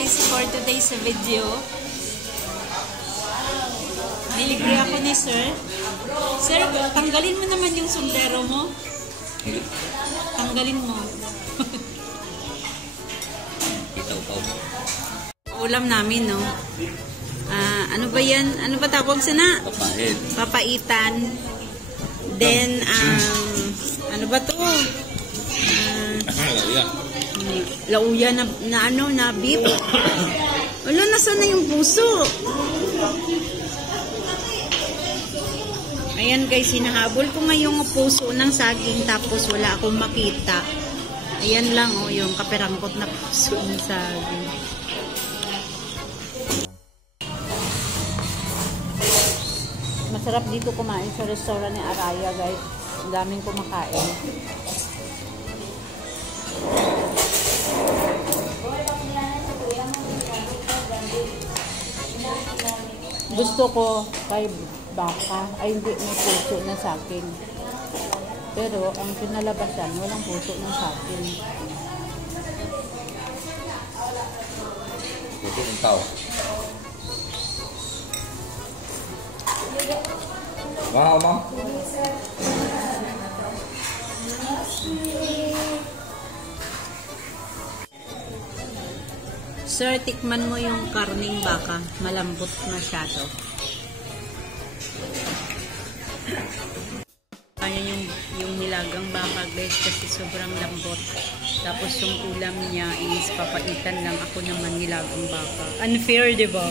guys for today's video. Nilibre ako ni Sir. Sir, tanggalin mo naman yung sombrero mo. Tanggalin mo. Ulam namin, no? Ano ba yan? Ano ba tawag sana? Papait. Papaitan. Then, ano ba to? Lauya na beef. Wala, nasa na yung puso? Ayan guys, hinahabol ko ngayong puso ng saging tapos wala akong makita. Ayan lang, oh, yung kaperangkot na puso ng saging. Masarap dito kumain sa restaurant ni Araya, guys. Ang daming kumakain. Gusto ko kay baka, ay hindi, may puso na saging. Pero ang pinalabasan, walang puso ng saging. Puso ng tao. Wow, ma'am. Sir, tikman mo yung karning baka. Malambot masyado. Ayan yung nilagang baka, guys, kasi sobrang lambot. Tapos yung ulam niya is papaitan lang, ako naman nilagang baka. Unfair, di ba?